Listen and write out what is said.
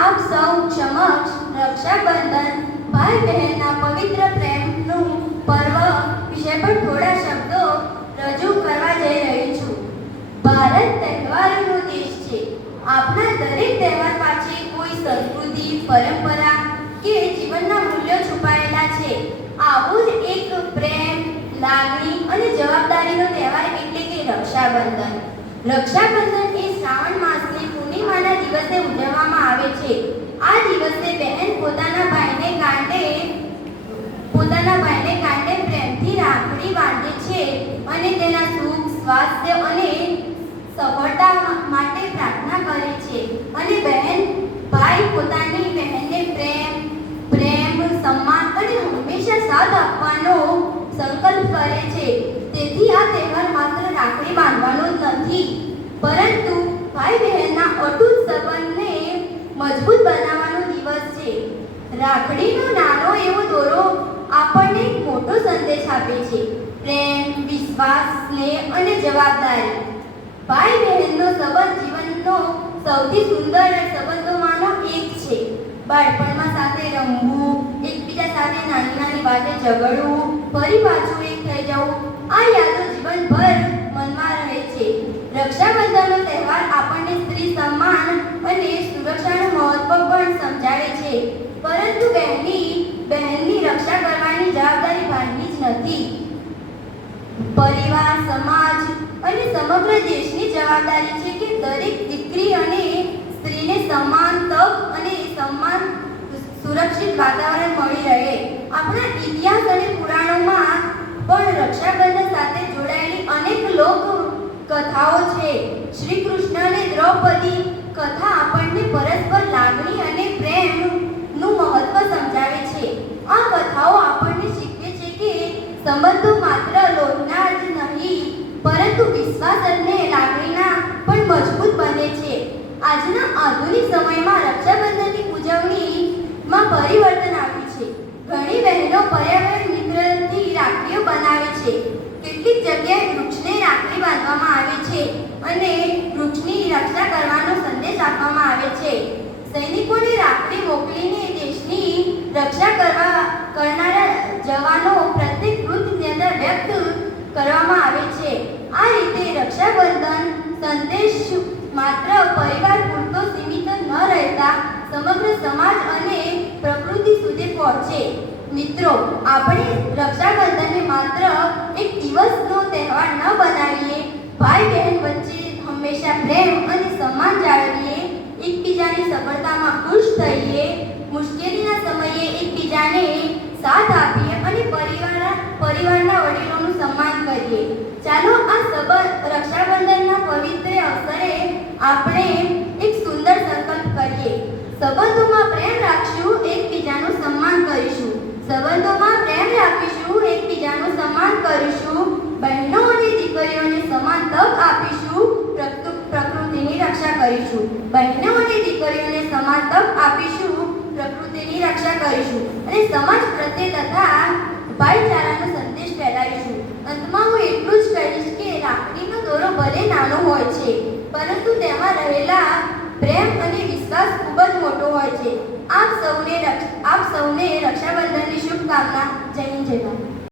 આપ સૌ સમક્ષ રક્ષાબંધન ભાઈ બહેનના પવિત્ર પ્રેમનું પર્વ વિશે પણ થોડા શબ્દો રજૂ કરવા જઈ રહી છું. ભારત તહેવારોનો દેશ છે. આપણા દરેક તહેવાર પાછળ કોઈ સંસ્કૃતિ, પરંપરા કે જીવનના મૂલ્યો છુપાયેલા છે. આવો જ એક પ્રેમ, લાગણી અને જવાબદારીનો તહેવાર એટલે કે રક્ષાબંધન. રક્ષાબંધન એ શ્રાવણ માસની પૂર્ણિમાના દિવસે ઉજવવામાં આવે છે. આ દિવસે બહેન પોતાના ભાઈને કાંઠે પ્રેમથી રાખડી બાંધે છે અને તેના સુખ, સ્વાસ્થ્ય અને સફળતા માટે પ્રાર્થના કરે છે. અને ભાઈ પોતાની બહેનને પ્રેમ, સન્માન અને હંમેશા સાથ આપવાનો સંકલ્પ કરે છે. તેથી આ તહેવાર માત્ર રાખડી બાંધવાનો જ નથી, પરંતુ ભાઈ બહેનના અતૂટ સંબંધને મજબૂત બનાવવાનો દિવસ છે. રાખડીનો નાનો એવો દોરો આપણને મોટો સંદેશ આપે છે: પ્રેમ, વિશ્વાસ, સ્નેહ અને જવાબદારી. ભાઈ બહેનનો સંબંધ જીવનનો સૌથી સુંદર સંબંધોમાંનો એક છે. બાળપણમાં સાથે રમવું, એકબીજા સાથે નાની નાની વાતે ઝઘડવું, ફરી પાછું એક થઈ જવું, આ યાદો જીવનભર મનમાં રહે છે. રક્ષાબંધનનો તહેવાર આપણને સ્ત્રી સન્માન અને સુરક્ષાનું મહત્વ પણ સમજાવે છે. પરંતુ બહેનની રક્ષા કરવાની જવાબદારી ભાઈની જ નથી. પરિવાર, સમાજ અને સમગ્ર દેશની જવાબદારી છે કે દરેક દીકરી અને સ્ત્રીને સમાન તક અને સમાન સુરક્ષિત વાતાવરણ મળી રહે. આપણા ઇતિહાસ અને પુરાણોમાં પણ રક્ષાબંધન સાથે જોડાયેલી અનેક લોક કથાઓ છે. શ્રી કૃષ્ણ અને દ્રૌપદી કથા આપણને પરસ્પર લાગણી અને પ્રેમનું મહત્વ સમજાવે છે. આ કથાઓ આપણને શીખવે છે કે સંબંધો માત્ર લોહીના જ નહીં, પરંતુ વિશ્વાસ અને લાગણીના પણ મજબૂત બને છે. આજના આધુનિક સમયમાં રક્ષાબંધનની ઉજવણીમાં પરિવર્તન આવ્યું છે. ઘણી બહેનો પર્યાવરણ મિત્રથી રાખડીઓ બનાવે છે. કેટલીક જગ્યાએ વૃક્ષને રાખડી બાંધવામાં આવે છે અને વૃક્ષની રક્ષા કરવાનો સંદેશ આપવામાં આવે છે. સૈનિકોને રાખડી મોકલીને દેશની રક્ષા કરનારા જવાનો પ્રત્યે કૃતજ્ઞતા વ્યક્ત કરવામાં આવે છે. આ રીતે રક્ષાબંધન સંદેશ માત્ર પરિવાર પૂરતો સીમિત ન રહેતા સમગ્ર સમાજ અને પ્રકૃતિ સુધી પહોંચે. મિત્રો, આપણે રક્ષાબંધનને માત્ર એક દિવસનો તહેવાર ન બનાવીએ. ભાઈ બહેન વચ્ચે હંમેશા પ્રેમ અને સન્માન જાળવીએ, એકબીજાની સફળતામાં ખુશ થઈએ, મુશ્કેલીના સમયે એકબીજાને સાથ આપીએ અને પરિવારના વડીલોનું સન્માન કરીએ. ચાલો આ રક્ષાબંધનના પવિત્ર અવસરે આપણે એક સુંદર સંકલ્પ કરીએ. સંબંધોમાં પ્રેમ રાખશું, એકબીજાનું સન્માન કરીશું. સંબંધોમાં પ્રેમ રાખીશું, એકબીજાનું સન્માન કરીશું. બહેનો અને દીકરીઓને સમાન તક આપીશું, પ્રકૃતિની રક્ષા કરીશું. બહેનો અને દીકરીઓને સમાન તક આપીશું, પ્રકૃતિની રક્ષા કરીશું અને સમાજ પ્રત્યે તથા ભાઈચારાનો સંદેશ ફેલાવીશું. અંતમાં હું એટલું જ કહીશ કે રાખડીનો દોરો ભલે નાનો હોય છે, પરંતુ તેમાં રહેલા પ્રેમ અને વિશ્વાસ ખૂબ જ મોટો હોય છે. આપ સૌને રક્ષાબંધનની શુભકામના. જય હિન્દ, જય ભારત.